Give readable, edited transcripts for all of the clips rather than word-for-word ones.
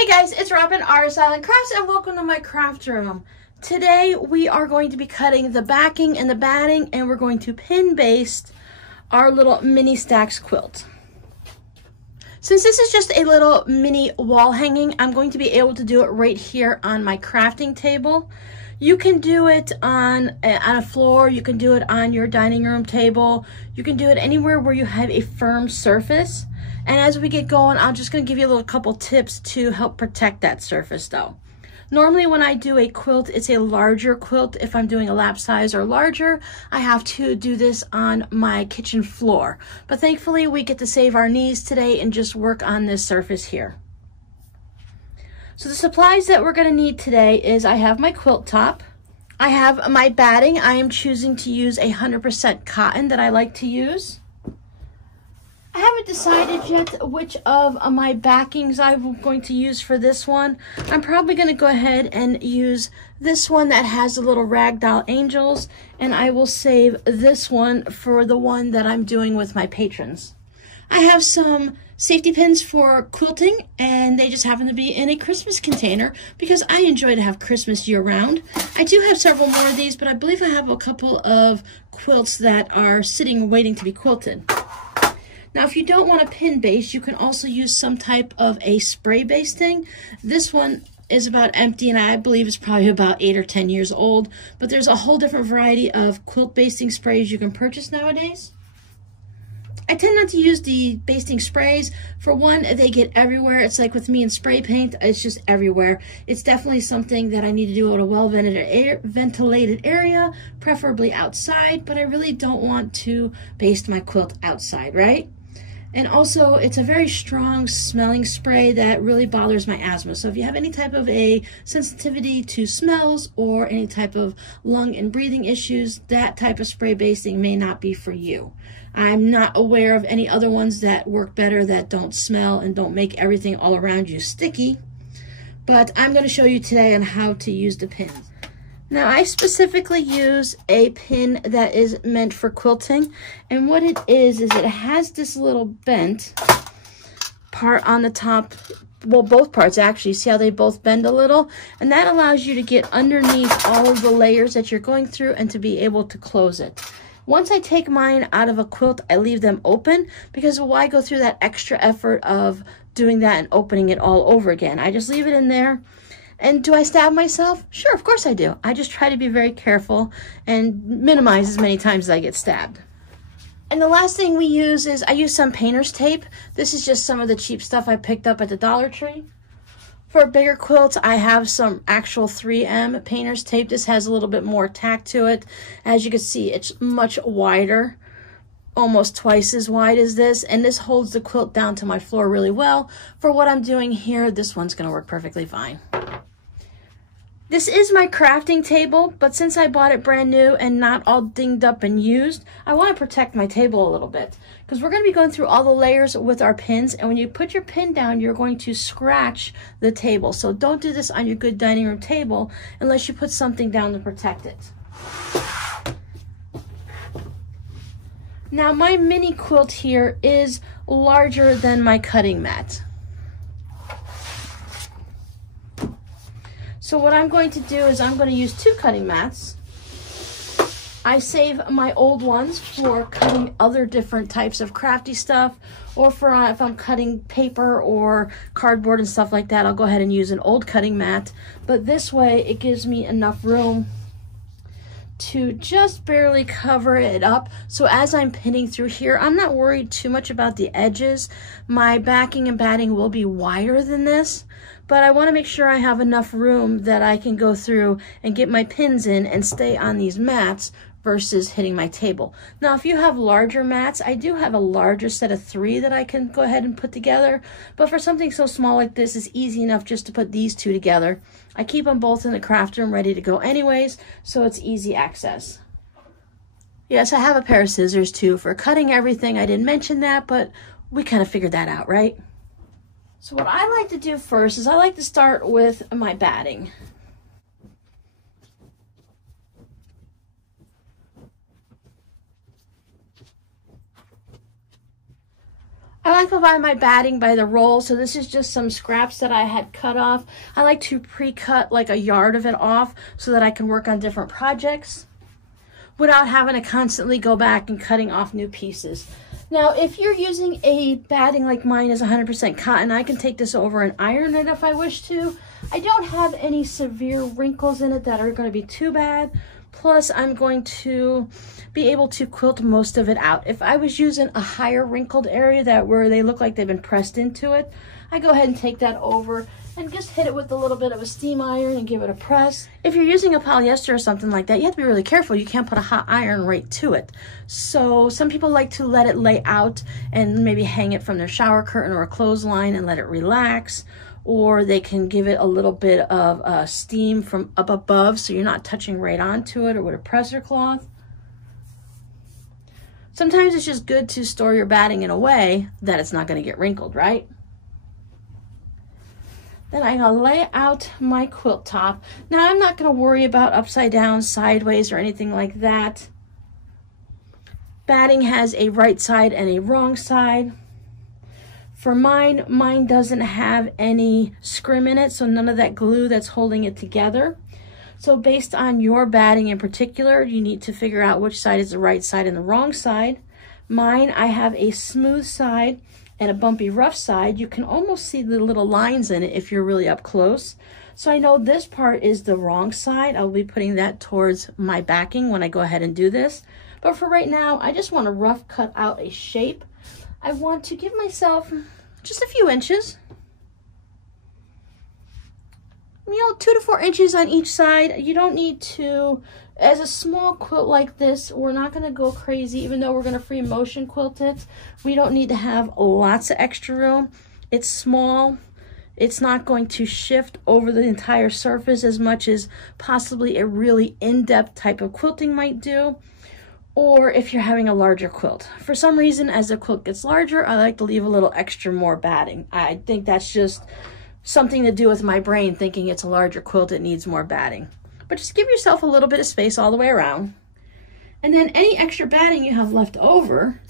Hey guys, it's Robin, RsIslandCrafts, and welcome to my craft room. Today we are going to be cutting the backing and the batting, and we're going to pin baste our little mini stacks quilt. Since this is just a little mini wall hanging, I'm going to be able to do it right here on my crafting table. You can do it on a floor, you can do it on your dining room table, you can do it anywhere where you have a firm surface. And as we get going, I'm just going to give you a little couple tips to help protect that surface though. Normally when I do a quilt, it's a larger quilt. If I'm doing a lap size or larger, I have to do this on my kitchen floor. But thankfully we get to save our knees today and just work on this surface here. So the supplies that we're going to need today is I have my quilt top. I have my batting. I am choosing to use 100% cotton that I like to use. I haven't decided yet which of my backings I'm going to use for this one. I'm probably going to go ahead and use this one that has the little ragdoll angels, and I will save this one for the one that I'm doing with my patrons. I have some safety pins for quilting, and they just happen to be in a Christmas container because I enjoy to have Christmas year-round. I do have several more of these, but I believe I have a couple of quilts that are sitting waiting to be quilted. Now, if you don't want a pin baste, you can also use some type of a spray basting. This one is about empty, and I believe it's probably about 8 or 10 years old, but there's a whole different variety of quilt basting sprays you can purchase nowadays. I tend not to use the basting sprays. For one, they get everywhere. It's like with me and spray paint, it's just everywhere. It's definitely something that I need to do in a well-ventilated area, preferably outside, but I really don't want to baste my quilt outside, right? And also, it's a very strong smelling spray that really bothers my asthma. So if you have any type of a sensitivity to smells or any type of lung and breathing issues, that type of spray basting may not be for you. I'm not aware of any other ones that work better, that don't smell and don't make everything all around you sticky. But I'm going to show you today on how to use the pins. Now, I specifically use a pin that is meant for quilting, and what it is it has this little bent part on the top, well, both parts actually. See how they both bend a little? And that allows you to get underneath all of the layers that you're going through and to be able to close it. Once I take mine out of a quilt, I leave them open because why go through that extra effort of doing that and opening it all over again? I just leave it in there. And do I stab myself? Sure, of course I do. I just try to be very careful and minimize as many times as I get stabbed. And the last thing we use is I use some painter's tape. This is just some of the cheap stuff I picked up at the Dollar Tree. For bigger quilts, I have some actual 3M painter's tape. This has a little bit more tack to it. As you can see, it's much wider, almost twice as wide as this, and this holds the quilt down to my floor really well. For what I'm doing here, this one's going to work perfectly fine. This is my crafting table, but since I bought it brand new and not all dinged up and used, I want to protect my table a little bit because we're going to be going through all the layers with our pins, and when you put your pin down, you're going to scratch the table. So don't do this on your good dining room table unless you put something down to protect it. Now, my mini quilt here is larger than my cutting mat. So what I'm going to do is I'm going to use 2 cutting mats. I save my old ones for cutting other different types of crafty stuff, or for if I'm cutting paper or cardboard and stuff like that, I'll go ahead and use an old cutting mat. But this way it gives me enough room to just barely cover it up. So as I'm pinning through here, I'm not worried too much about the edges. My backing and batting will be wider than this, but I want to make sure I have enough room that I can go through and get my pins in and stay on these mats versus hitting my table. Now, if you have larger mats, I do have a larger set of 3 that I can go ahead and put together, but for something so small like this, it's easy enough just to put these 2 together. I keep them both in the craft room ready to go anyways, so it's easy access. Yes, I have a pair of scissors too for cutting everything. I didn't mention that, but we kind of figured that out, right? So what I like to do first is I like to start with my batting. I like simplify my batting by the roll. So this is just some scraps that I had cut off. I like to pre-cut like a yard of it off so that I can work on different projects without having to constantly go back and cutting off new pieces. Now, if you're using a batting like mine is 100% cotton, I can take this over and iron it if I wish to. I don't have any severe wrinkles in it that are going to be too bad. Plus, I'm going to be able to quilt most of it out. If I was using a higher wrinkled area where they look like they've been pressed into it, I go ahead and take that over and just hit it with a little bit of a steam iron and give it a press. If you're using a polyester or something like that, you have to be really careful. You can't put a hot iron right to it. So some people like to let it lay out and maybe hang it from their shower curtain or a clothesline and let it relax. Or they can give it a little bit of steam from up above so you're not touching right onto it, or with a presser cloth. Sometimes it's just good to store your batting in a way that it's not going to get wrinkled, right? Then I'm going to lay out my quilt top. Now I'm not going to worry about upside down, sideways, or anything like that. Batting has a right side and a wrong side. For mine doesn't have any scrim in it, so none of that glue that's holding it together. So based on your batting in particular, you need to figure out which side is the right side and the wrong side. Mine, I have a smooth side and a bumpy rough side. You can almost see the little lines in it if you're really up close. So I know this part is the wrong side. I'll be putting that towards my backing when I go ahead and do this. But for right now, I just want to rough cut out a shape. I want to give myself just a few inches. 2 to 4 inches on each side. You don't need to, as a small quilt like this, we're not going to go crazy, even though we're going to free motion quilt it. We don't need to have lots of extra room. It's small. It's not going to shift over the entire surface as much as possibly a really in-depth type of quilting might do. Or if you're having a larger quilt. For some reason, as the quilt gets larger, I like to leave a little extra more batting. I think that's just something to do with my brain thinking it's a larger quilt, it needs more batting. But just give yourself a little bit of space all the way around. And then any extra batting you have left over,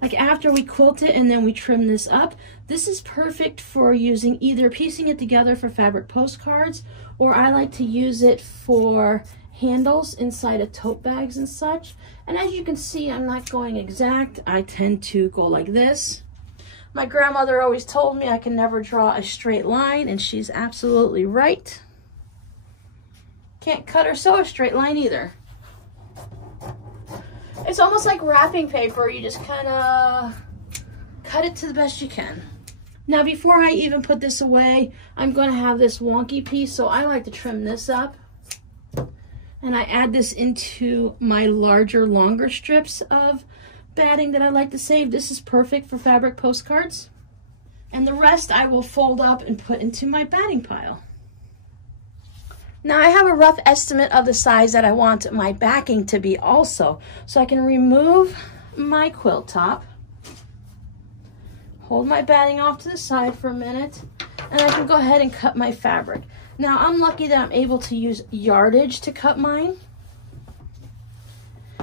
like after we quilt it and then we trim this up, this is perfect for using, either piecing it together for fabric postcards, or I like to use it for handles inside of tote bags and such. And as you can see, I'm not going exact. I tend to go like this. My grandmother always told me I can never draw a straight line, and she's absolutely right. Can't cut or sew a straight line either. It's almost like wrapping paper. You just kind of cut it to the best you can. Now before I even put this away, I'm going to have this wonky piece, so I like to trim this up. And I add this into my larger, longer strips of batting that I like to save. This is perfect for fabric postcards. And the rest I will fold up and put into my batting pile. Now I have a rough estimate of the size that I want my backing to be also. So I can remove my quilt top, hold my batting off to the side for a minute, and I can go ahead and cut my fabric. Now, I'm lucky that I'm able to use yardage to cut mine.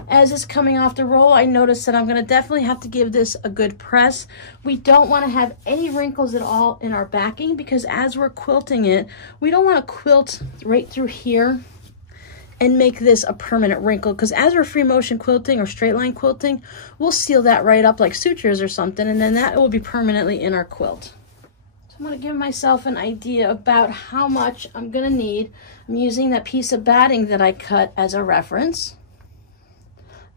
As it's coming off the roll, I noticed that I'm going to definitely have to give this a good press. We don't want to have any wrinkles at all in our backing, because as we're quilting it, we don't want to quilt right through here and make this a permanent wrinkle, because as we're free motion quilting or straight line quilting, we'll seal that right up like sutures or something, and then that will be permanently in our quilt. I'm going to give myself an idea about how much I'm going to need. I'm using that piece of batting that I cut as a reference.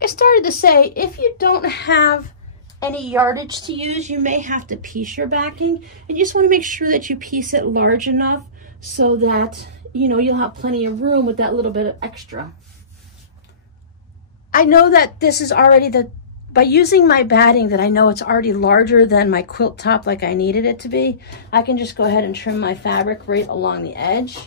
I started to say, if you don't have any yardage to use, you may have to piece your backing. And you just want to make sure that you piece it large enough so that, you'll have plenty of room with that little bit of extra. I know that this is already by using my batting that I know it's already larger than my quilt top like I needed it to be, I can just go ahead and trim my fabric right along the edge.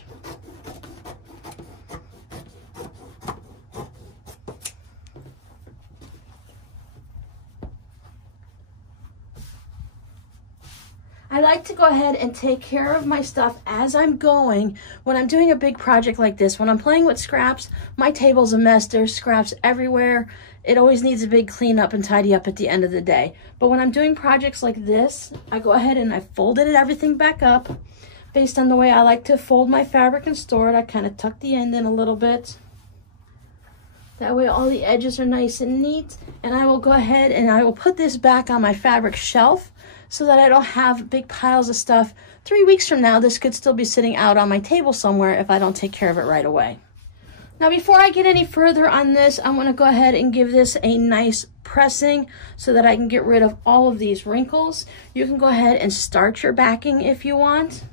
I like like to go ahead and take care of my stuff as I'm going. When I'm doing a big project like this, when I'm playing with scraps, my table's a mess. There's scraps everywhere. It always needs a big cleanup and tidy up at the end of the day. But when I'm doing projects like this, I go ahead and I folded everything back up. Based on the way I like to fold my fabric and store it, I kind of tuck the end in a little bit. That way all the edges are nice and neat. And I will go ahead and I will put this back on my fabric shelf so that I don't have big piles of stuff. 3 weeks from now, this could still be sitting out on my table somewhere if I don't take care of it right away. Now, before I get any further on this, I'm gonna go ahead and give this a nice pressing so that I can get rid of all of these wrinkles. You can go ahead and start your backing if you want.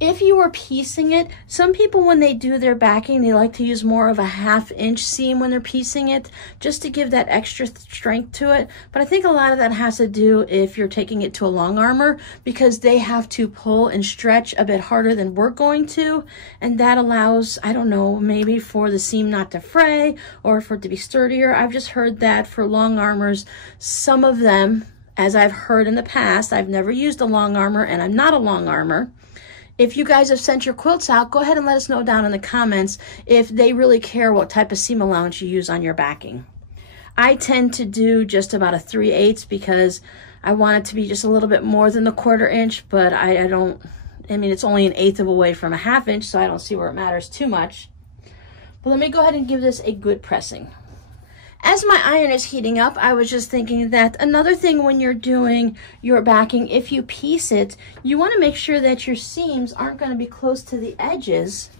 If you were piecing it, some people when they do their backing, they like to use more of a 1/2 inch seam when they're piecing it, just to give that extra strength to it. But I think a lot of that has to do if you're taking it to a long armor, because they have to pull and stretch a bit harder than we're going to. And that allows, I don't know, maybe for the seam not to fray or for it to be sturdier. I've just heard that for long armors, some of them, as I've heard in the past, I've never used a long armor and I'm not a long armor. If you guys have sent your quilts out, go ahead and let us know down in the comments if they really care what type of seam allowance you use on your backing. I tend to do just about a 3/8 because I want it to be just a little bit more than the 1/4 inch, but I mean, it's only 1/8 of away from a 1/2 inch, so I don't see where it matters too much. But let me go ahead and give this a good pressing. As my iron is heating up, I was just thinking that another thing when you're doing your backing, if you piece it, you want to make sure that your seams aren't going to be close to the edges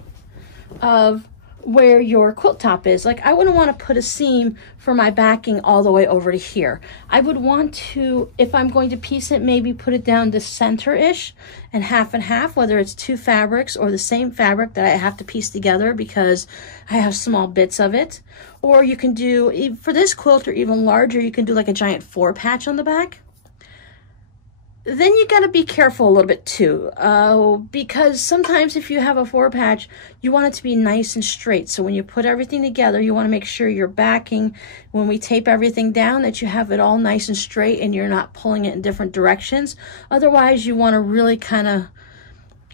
of where your quilt top is. Like, I wouldn't want to put a seam for my backing all the way over to here. I would want to, if I'm going to piece it, maybe put it down to center-ish and 1/2, whether it's 2 fabrics or the same fabric that I have to piece together because I have small bits of it. Or you can do, for this quilt or even larger, you can do like a giant 4 patch on the back. Then you got to be careful a little bit too, because sometimes if you have a 4 patch, you want it to be nice and straight. So when you put everything together, you want to make sure you're backing, when we tape everything down, that you have it all nice and straight and you're not pulling it in different directions. Otherwise, you want to really kind of,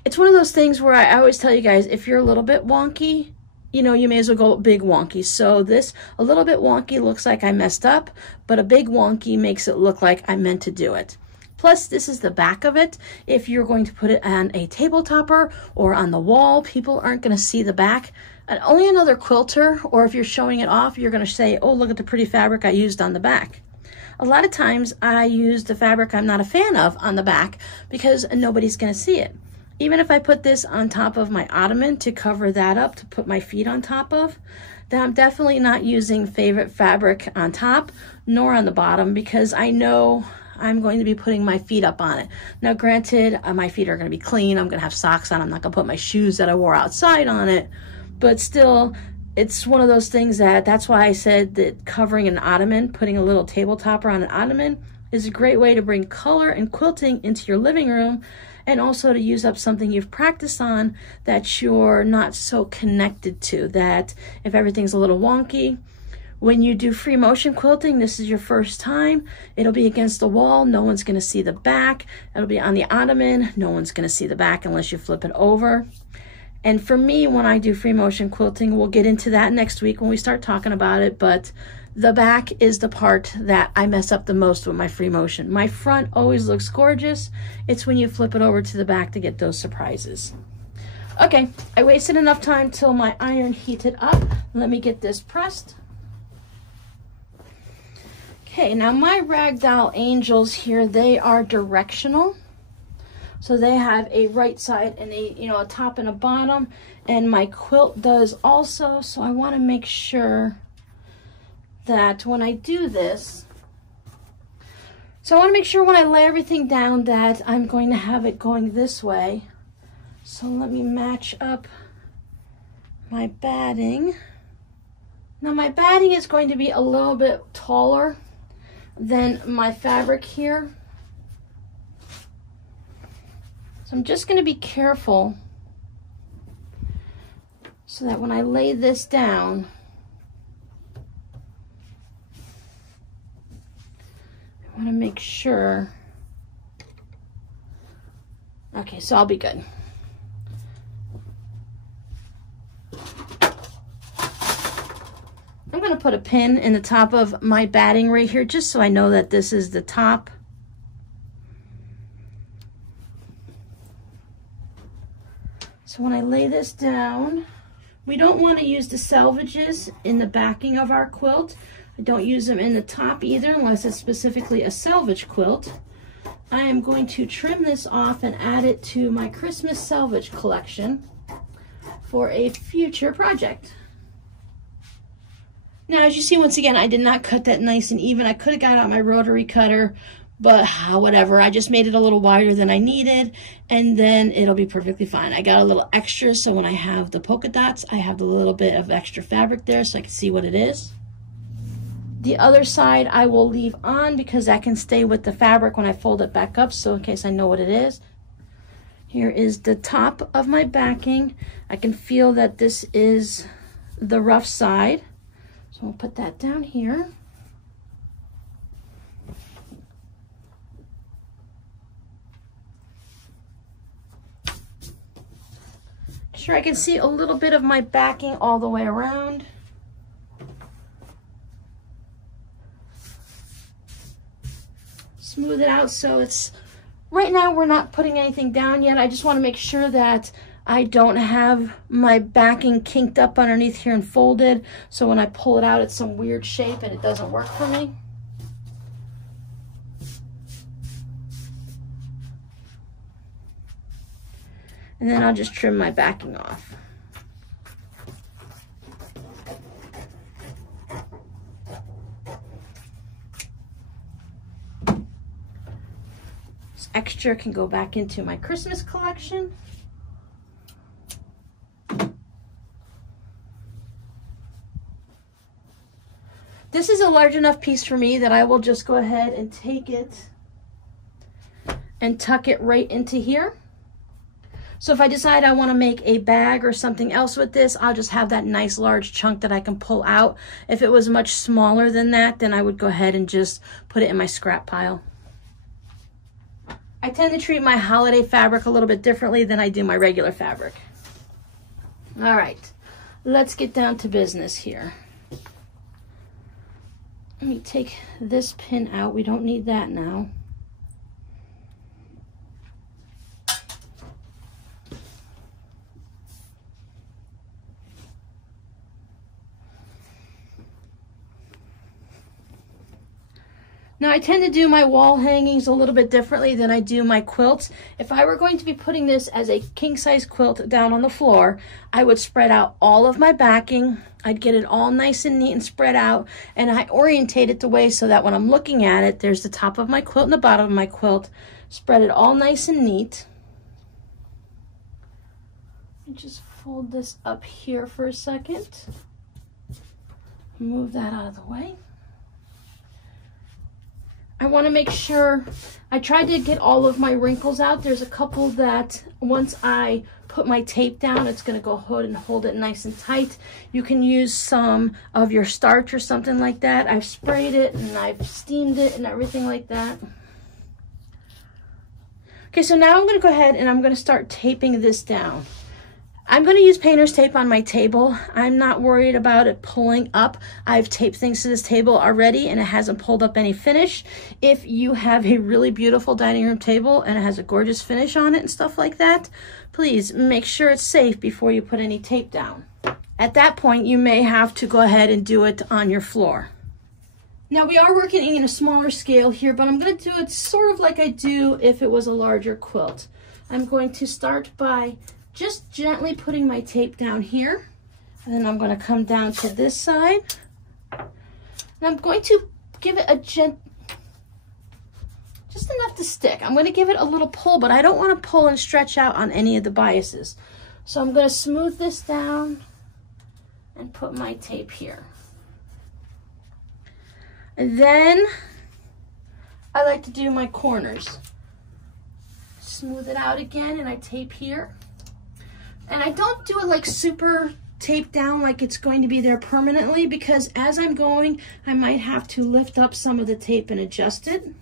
it's one of those things where I always tell you guys, if you're a little bit wonky, you know, you may as well go big wonky. So this, a little bit wonky looks like I messed up, but a big wonky makes it look like I meant to do it. Plus, this is the back of it. If you're going to put it on a table topper or on the wall, people aren't going to see the back. And only another quilter, or if you're showing it off, you're going to say, oh, look at the pretty fabric I used on the back. A lot of times I use the fabric I'm not a fan of on the back because nobody's going to see it. Even if I put this on top of my ottoman to cover that up, to put my feet on top of, then I'm definitely not using favorite fabric on top nor on the bottom, because I know I'm going to be putting my feet up on it. Now, granted, my feet are going to be clean. I'm going to have socks on. I'm not going to put my shoes that I wore outside on it. But still, it's one of those things that's why I said that covering an ottoman, putting a little table topper on an ottoman, is a great way to bring color and quilting into your living room, and also to use up something you've practiced on that you're not so connected to, that if everything's a little wonky, when you do free motion quilting, this is your first time, it'll be against the wall, no one's going to see the back. It'll be on the ottoman, no one's going to see the back unless you flip it over. And for me, when I do free motion quilting, we'll get into that next week when we start talking about it, but the back is the part that I mess up the most with my free motion. My front always looks gorgeous. It's when you flip it over to the back to get those surprises. Okay, I wasted enough time till my iron heated up. Let me get this pressed. Okay, now my ragdoll angels here, they are directional. So they have a right side and a top and a bottom, and my quilt does also. So I want to make sure that when I do this, when I lay everything down that I'm going to have it going this way. So let me match up my batting. Now my batting is going to be a little bit taller than my fabric here. So I'm just going to be careful so that when I lay this down, I want to make sure Okay, so I'll be good. I'm going to put a pin in the top of my batting right here just so I know that this is the top. So when I lay this down, we don't want to use the selvages in the backing of our quilt. I don't use them in the top either unless it's specifically a selvage quilt. I am going to trim this off and add it to my Christmas selvage collection for a future project. Now, as you see, once again, I did not cut that nice and even. I could have got out my rotary cutter, but whatever. I just made it a little wider than I needed, and then it'll be perfectly fine. I got a little extra, so when I have the polka dots, I have a little bit of extra fabric there so I can see what it is. The other side I will leave on because that can stay with the fabric when I fold it back up, so in case I know what it is. Here is the top of my backing. I can feel that this is the rough side. So we'll put that down here. Sure, I can see a little bit of my backing all the way around. Smooth it out so it's, right now we're not putting anything down yet. I just want to make sure that I don't have my backing kinked up underneath here and folded, so when I pull it out it's some weird shape and it doesn't work for me. And then I'll just trim my backing off. This extra can go back into my Christmas collection. This is a large enough piece for me that I will just go ahead and take it and tuck it right into here. So if I decide I want to make a bag or something else with this, I'll just have that nice large chunk that I can pull out. If it was much smaller than that, then I would go ahead and just put it in my scrap pile. I tend to treat my holiday fabric a little bit differently than I do my regular fabric. All right, let's get down to business here. Let me take this pin out. We don't need that now. Now I tend to do my wall hangings a little bit differently than I do my quilts. If I were going to be putting this as a king size quilt down on the floor, I would spread out all of my backing. I'd get it all nice and neat and spread out, and I orientate it the way so that when I'm looking at it, there's the top of my quilt and the bottom of my quilt. Spread it all nice and neat. And just fold this up here for a second. Move that out of the way. I want to make sure, I tried to get all of my wrinkles out. There's a couple that once I put my tape down, it's going to go ahead and hold it nice and tight. You can use some of your starch or something like that. I've sprayed it and I've steamed it and everything like that. Okay, so now I'm going to go ahead and I'm going to start taping this down. I'm going to use painter's tape on my table. I'm not worried about it pulling up. I've taped things to this table already and it hasn't pulled up any finish. If you have a really beautiful dining room table and it has a gorgeous finish on it and stuff like that, please make sure it's safe before you put any tape down. At that point, you may have to go ahead and do it on your floor. Now we are working in a smaller scale here, but I'm going to do it sort of like I do if it was a larger quilt. I'm going to start by just gently putting my tape down here, and then I'm going to come down to this side, and I'm going to give it a just enough to stick. I'm going to give it a little pull, but I don't want to pull and stretch out on any of the biases. So I'm going to smooth this down and put my tape here. And then I like to do my corners. Smooth it out again, and I tape here. And I don't do it like super taped down like it's going to be there permanently, because as I'm going, I might have to lift up some of the tape and adjust it.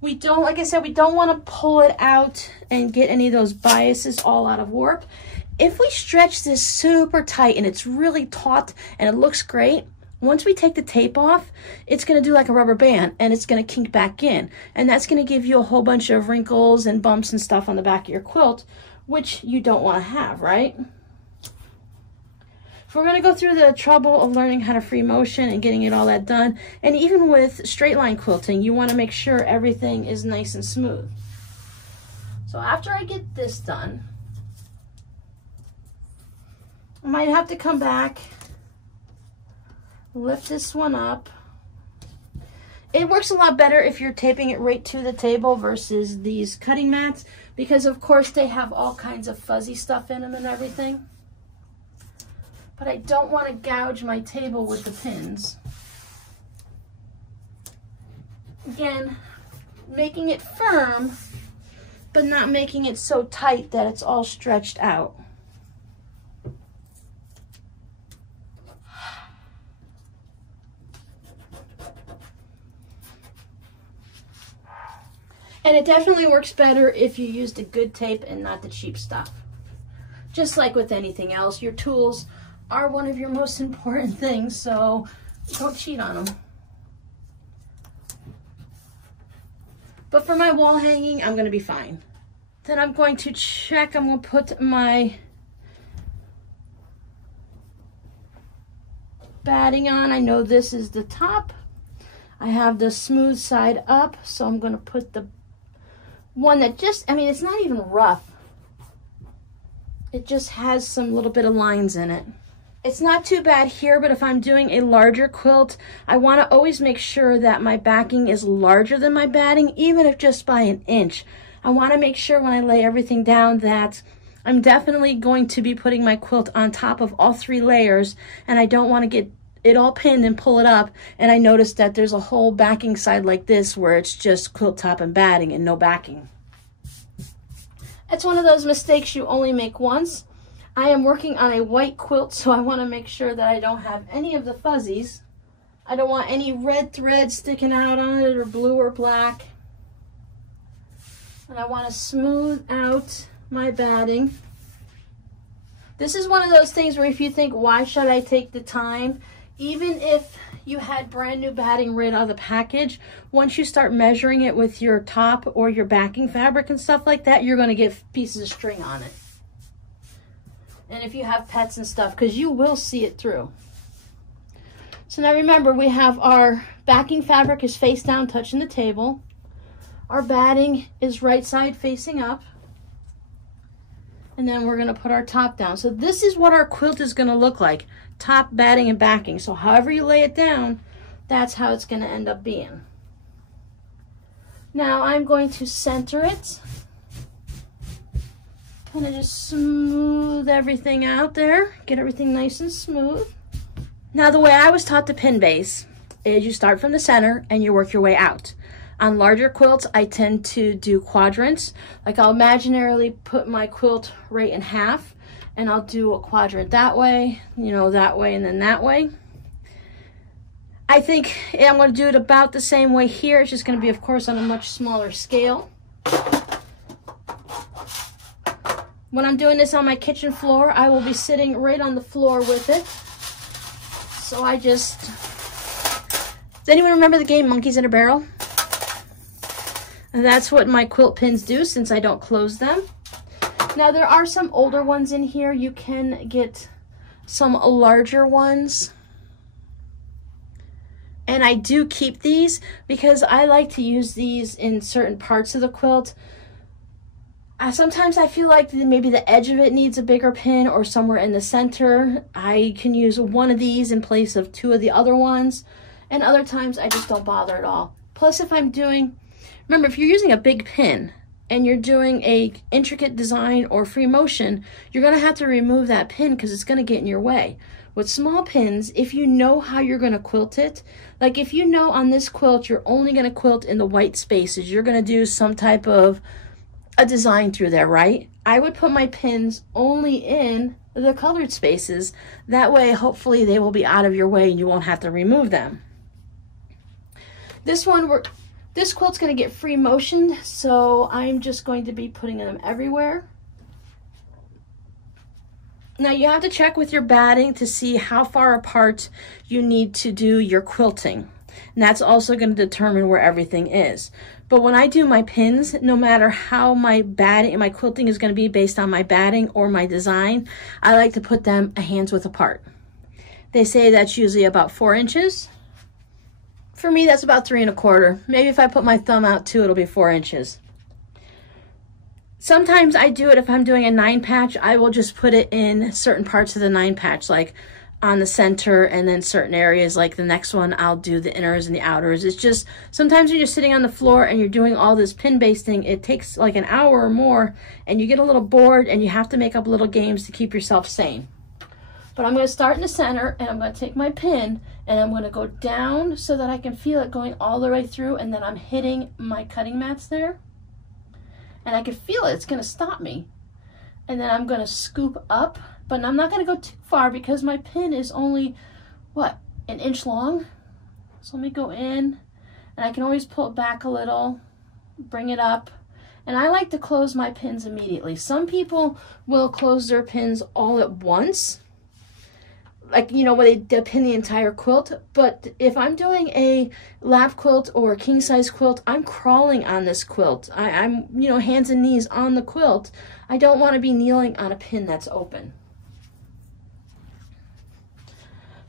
We don't, like I said, we don't want to pull it out and get any of those biases all out of warp. If we stretch this super tight and it's really taut and it looks great, once we take the tape off, it's going to do like a rubber band and it's going to kink back in. And that's going to give you a whole bunch of wrinkles and bumps and stuff on the back of your quilt, which you don't want to have, right? If we're going to go through the trouble of learning how to free motion and getting it all that done, and even with straight line quilting, you want to make sure everything is nice and smooth. So after I get this done, I might have to come back, lift this one up. It works a lot better if you're taping it right to the table versus these cutting mats, because of course they have all kinds of fuzzy stuff in them and everything. But I don't want to gouge my table with the pins. Again, making it firm, but not making it so tight that it's all stretched out. And it definitely works better if you use the good tape and not the cheap stuff. Just like with anything else, your tools are one of your most important things, so don't cheat on them. But for my wall hanging, I'm going to be fine. Then I'm going to check, I'm going to put my batting on. I know this is the top. I have the smooth side up, so I'm going to put the one that just, I mean, it's not even rough. It just has some little bit of lines in it. It's not too bad here, but if I'm doing a larger quilt, I want to always make sure that my backing is larger than my batting, even if just by an inch. I want to make sure when I lay everything down that I'm definitely going to be putting my quilt on top of all 3 layers, and I don't want to get it all pinned and pull it up, and I noticed that there's a whole backing side like this where it's just quilt top and batting and no backing. It's one of those mistakes you only make once. I am working on a white quilt, so I want to make sure that I don't have any of the fuzzies. I don't want any red thread sticking out on it or blue or black. And I want to smooth out my batting. This is one of those things where if you think, why should I take the time? Even if you had brand new batting right out of the package, once you start measuring it with your top or your backing fabric and stuff like that, you're going to get pieces of string on it. And if you have pets and stuff, because you will see it through. So now remember, we have our backing fabric is face down touching the table. Our batting is right side facing up. And then we're going to put our top down. So this is what our quilt is going to look like. Top, batting, and backing. So however you lay it down, that's how it's going to end up being. Now I'm going to center it. Kind of just smooth everything out there. Get everything nice and smooth. Now the way I was taught to pin base is you start from the center and you work your way out. On larger quilts, I tend to do quadrants. Like I'll imaginarily put my quilt right in half and I'll do a quadrant that way, you know, that way and then that way. I think I'm going to do it about the same way here. It's just going to be, of course, on a much smaller scale. When I'm doing this on my kitchen floor, I will be sitting right on the floor with it. So I just... Does anyone remember the game Monkeys in a Barrel? And that's what my quilt pins do since I don't close them. Now there are some older ones in here. You can get some larger ones. And I do keep these because I like to use these in certain parts of the quilt. Sometimes I feel like maybe the edge of it needs a bigger pin or somewhere in the center. I can use one of these in place of 2 of the other ones. And other times I just don't bother at all. Plus if I'm doing, remember if you're using a big pin and you're doing a intricate design or free motion, you're gonna have to remove that pin because it's gonna get in your way. With small pins, if you know how you're gonna quilt it, like if you know on this quilt you're only gonna quilt in the white spaces, you're gonna do some type of a design through there, right? I would put my pins only in the colored spaces. That way, hopefully they will be out of your way and you won't have to remove them. This one, This quilt's going to get free motion, so I'm just going to be putting them everywhere. Now you have to check with your batting to see how far apart you need to do your quilting. And that's also going to determine where everything is. But when I do my pins, no matter how my batting and my quilting is going to be based on my batting or my design, I like to put them a hand's width apart. They say that's usually about 4 inches. For me, that's about 3 1/4. Maybe if I put my thumb out too, it'll be 4 inches. Sometimes I do it if I'm doing a 9 patch, I will just put it in certain parts of the 9 patch, like on the center, and then certain areas like the next one, I'll do the inners and the outers. It's just, sometimes when you're sitting on the floor and you're doing all this pin basting, it takes like an hour or more, and you get a little bored and you have to make up little games to keep yourself sane. But I'm going to start in the center, and I'm going to take my pin and I'm going to go down so that I can feel it going all the way through, and then I'm hitting my cutting mats there. And I can feel it, it's going to stop me. And then I'm going to scoop up, but I'm not going to go too far because my pin is only, what, 1 inch long? So let me go in, and I can always pull it back a little, bring it up. And I like to close my pins immediately. Some people will close their pins all at once, like, you know, when they pin the entire quilt. But if I'm doing a lap quilt or a king size quilt, I'm crawling on this quilt. I'm, you know, hands and knees on the quilt. I don't want to be kneeling on a pin that's open.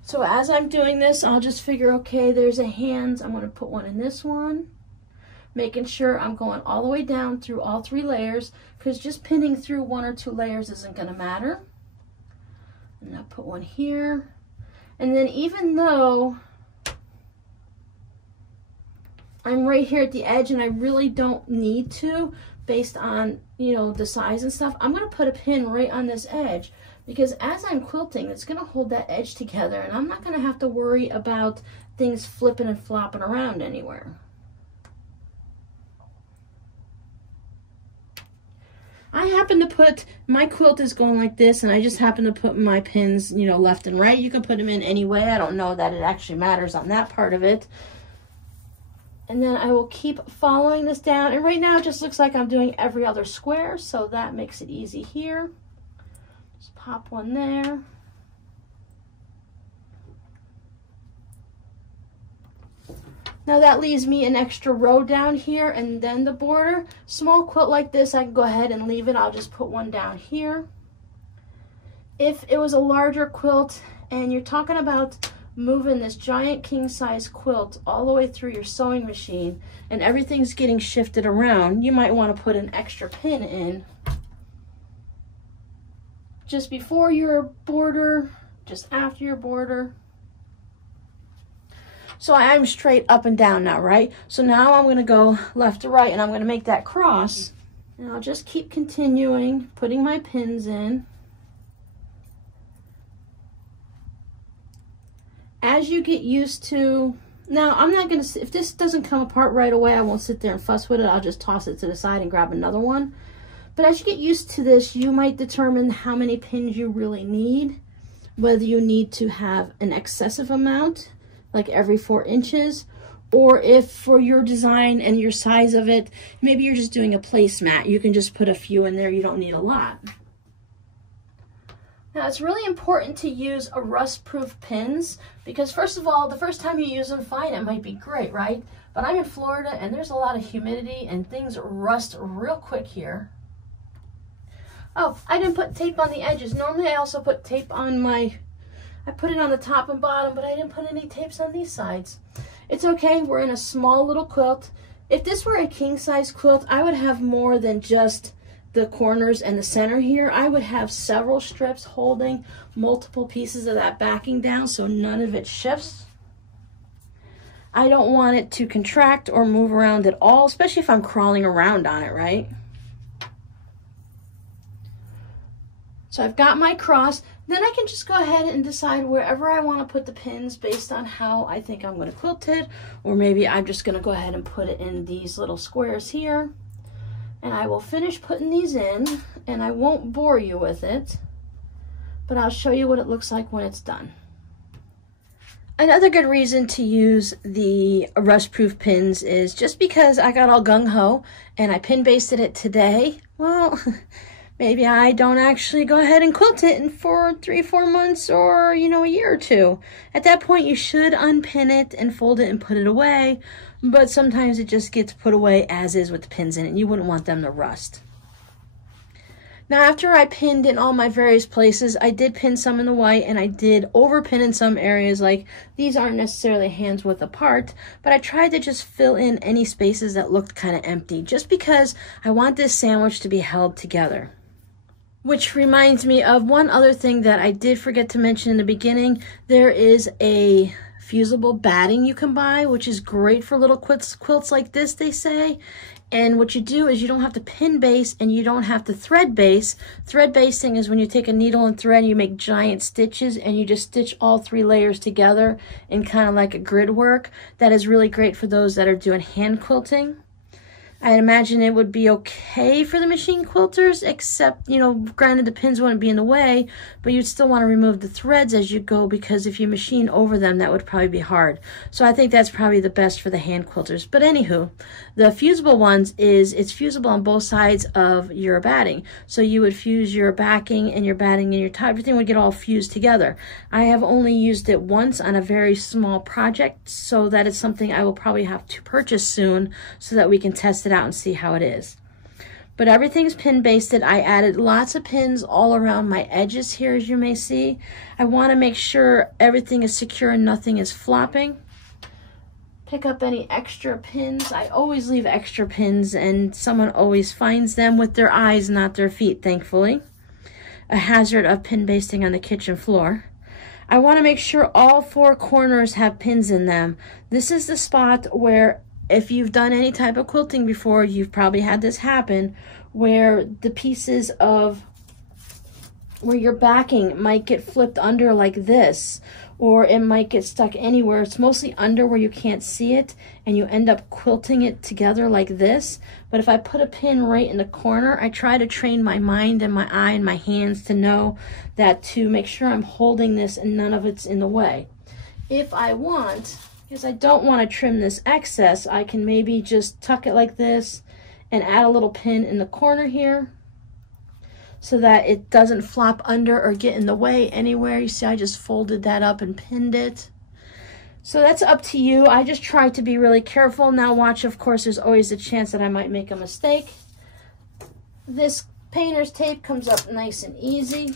So as I'm doing this, I'll just figure, okay, there's a hand. I'm going to put one in this one, making sure I'm going all the way down through all 3 layers, because just pinning through 1 or 2 layers isn't going to matter. And I'll put one here. And then even though I'm right here at the edge and I really don't need to, based on, you know, the size and stuff, I'm going to put a pin right on this edge, because as I'm quilting, it's going to hold that edge together, and I'm not going to have to worry about things flipping and flopping around anywhere. I happen to put, my quilt is going like this, and I just happen to put my pins, you know, left and right. You can put them in any way. I don't know that it actually matters on that part of it. And then I will keep following this down. And right now it just looks like I'm doing every other square, so that makes it easy here. Just pop one there. Now that leaves me an extra row down here, and then the border. Small quilt like this, I can go ahead and leave it. I'll just put one down here. If it was a larger quilt and you're talking about moving this giant king size quilt all the way through your sewing machine and everything's getting shifted around, you might want to put an extra pin in just before your border, just after your border. So I'm straight up and down now, right? So now I'm going to go left to right, and I'm going to make that cross. And I'll just keep continuing, putting my pins in. As you get used to, now I'm not going to, if this doesn't come apart right away, I won't sit there and fuss with it. I'll just toss it to the side and grab another one. But as you get used to this, you might determine how many pins you really need, whether you need to have an excessive amount, like every 4 inches, or if for your design and your size of it, maybe you're just doing a placemat. You can just put a few in there. You don't need a lot. Now it's really important to use a rust-proof pins, because first of all, the first time you use them, fine, it might be great, right? But I'm in Florida and there's a lot of humidity and things rust real quick here. Oh, I didn't put tape on the edges. Normally I also put tape on my, I put it on the top and bottom, but I didn't put any tapes on these sides. It's okay, we're in a small little quilt. If this were a king size quilt, I would have more than just the corners and the center here. I would have several strips holding multiple pieces of that backing down so none of it shifts. I don't want it to contract or move around at all, especially if I'm crawling around on it, right? So I've got my cross. Then I can just go ahead and decide wherever I want to put the pins based on how I think I'm going to quilt it. Or maybe I'm just going to go ahead and put it in these little squares here. And I will finish putting these in, and I won't bore you with it, but I'll show you what it looks like when it's done. Another good reason to use the rust-proof pins is just because I got all gung-ho and I pin basted it today. Well, maybe I don't actually go ahead and quilt it in for 3-4 months or, you know, a year or two. At that point, you should unpin it and fold it and put it away, but sometimes it just gets put away as is with the pins in it, and you wouldn't want them to rust. Now, after I pinned in all my various places, I did pin some in the white, and I did overpin in some areas, like these aren't necessarily hands width apart, but I tried to just fill in any spaces that looked kind of empty, just because I want this sandwich to be held together. Which reminds me of one other thing that I did forget to mention in the beginning. There is a fusible batting you can buy, which is great for little quilts like this, they say. And what you do is you don't have to pin base and you don't have to thread base. Thread basting is when you take a needle and thread and you make giant stitches and you just stitch all 3 layers together in kind of like a grid work. That is really great for those that are doing hand quilting. I'd imagine it would be okay for the machine quilters, except, you know, granted the pins wouldn't be in the way, but you'd still want to remove the threads as you go, because if you machine over them, that would probably be hard. So I think that's probably the best for the hand quilters. But anywho, the fusible ones it's fusible on both sides of your batting. So you would fuse your backing and your batting and your top, everything would get all fused together. I have only used it once on a very small project, so that is something I will probably have to purchase soon so that we can test it out and see how it is. But everything's pin basted. I added lots of pins all around my edges here, as you may see. I want to make sure everything is secure and nothing is flopping. Pick up any extra pins. I always leave extra pins, and someone always finds them with their eyes, not their feet, thankfully. A hazard of pin basting on the kitchen floor. I want to make sure all 4 corners have pins in them. This is the spot where, if you've done any type of quilting before, you've probably had this happen, where the pieces of where your backing might get flipped under like this, or it might get stuck anywhere. It's mostly under where you can't see it, and you end up quilting it together like this. But if I put a pin right in the corner, I try to train my mind and my eye and my hands to know that, to make sure I'm holding this and none of it's in the way. If I want, because I don't want to trim this excess, I can maybe just tuck it like this and add a little pin in the corner here so that it doesn't flop under or get in the way anywhere. You see, I just folded that up and pinned it. So that's up to you. I just try to be really careful. Now watch, of course, there's always a chance that I might make a mistake. This painter's tape comes up nice and easy.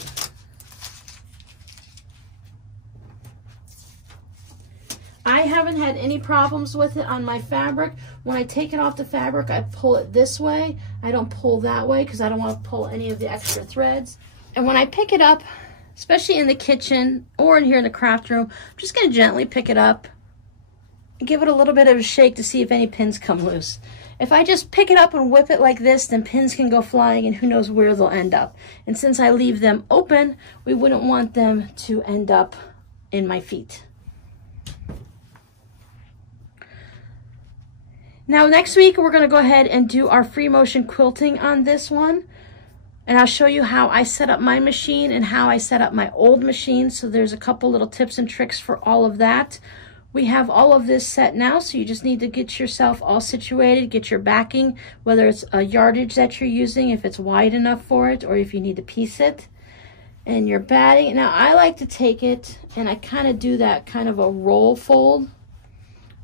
I haven't had any problems with it on my fabric. When I take it off the fabric, I pull it this way. I don't pull that way because I don't want to pull any of the extra threads. And when I pick it up, especially in the kitchen or in here in the craft room, I'm just going to gently pick it up and give it a little bit of a shake to see if any pins come loose. If I just pick it up and whip it like this, then pins can go flying and who knows where they'll end up. And since I leave them open, we wouldn't want them to end up in my feet. Now next week we're going to go ahead and do our free motion quilting on this one, and I'll show you how I set up my machine and how I set up my old machine. So there's a couple little tips and tricks for all of that. We have all of this set now, so you just need to get yourself all situated, get your backing, whether it's a yardage that you're using, if it's wide enough for it, or if you need to piece it, and your batting. Now I like to take it and I kind of do that kind of a roll fold,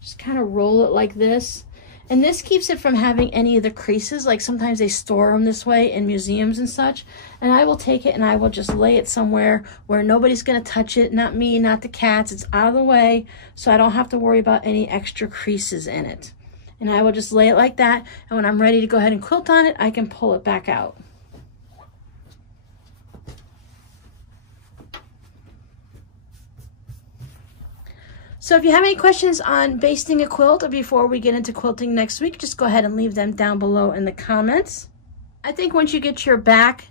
just kind of roll it like this. And this keeps it from having any of the creases. Like sometimes they store them this way in museums and such. And I will take it and I will just lay it somewhere where nobody's going to touch it. Not me, not the cats. It's out of the way, so I don't have to worry about any extra creases in it. And I will just lay it like that. And when I'm ready to go ahead and quilt on it, I can pull it back out. So if you have any questions on basting a quilt or before we get into quilting next week, just go ahead and leave them down below in the comments. I think once you get your back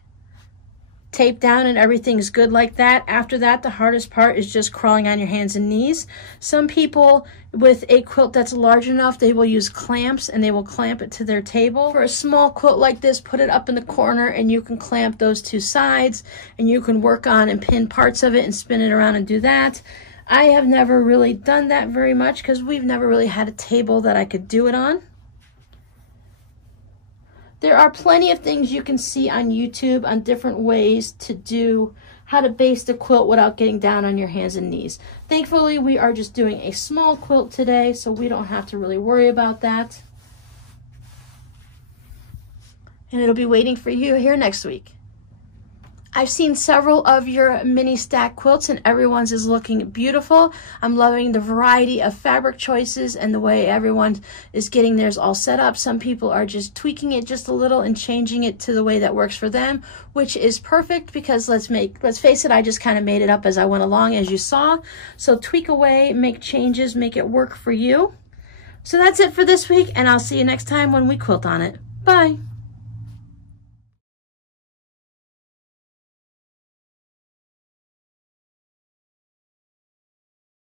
taped down and everything's good like that, after that the hardest part is just crawling on your hands and knees. Some people with a quilt that's large enough, they will use clamps and they will clamp it to their table. For a small quilt like this, put it up in the corner and you can clamp those 2 sides and you can work on and pin parts of it and spin it around and do that. I have never really done that very much because we've never really had a table that I could do it on. There are plenty of things you can see on YouTube on different ways to do how to baste a quilt without getting down on your hands and knees. Thankfully, we are just doing a small quilt today, so we don't have to really worry about that. And it'll be waiting for you here next week. I've seen several of your mini stack quilts and everyone's is looking beautiful. I'm loving the variety of fabric choices and the way everyone is getting theirs all set up. Some people are just tweaking it just a little and changing it to the way that works for them, which is perfect because let's face it, I just kind of made it up as I went along, as you saw. So tweak away, make changes, make it work for you. So that's it for this week, and I'll see you next time when we quilt on it. Bye.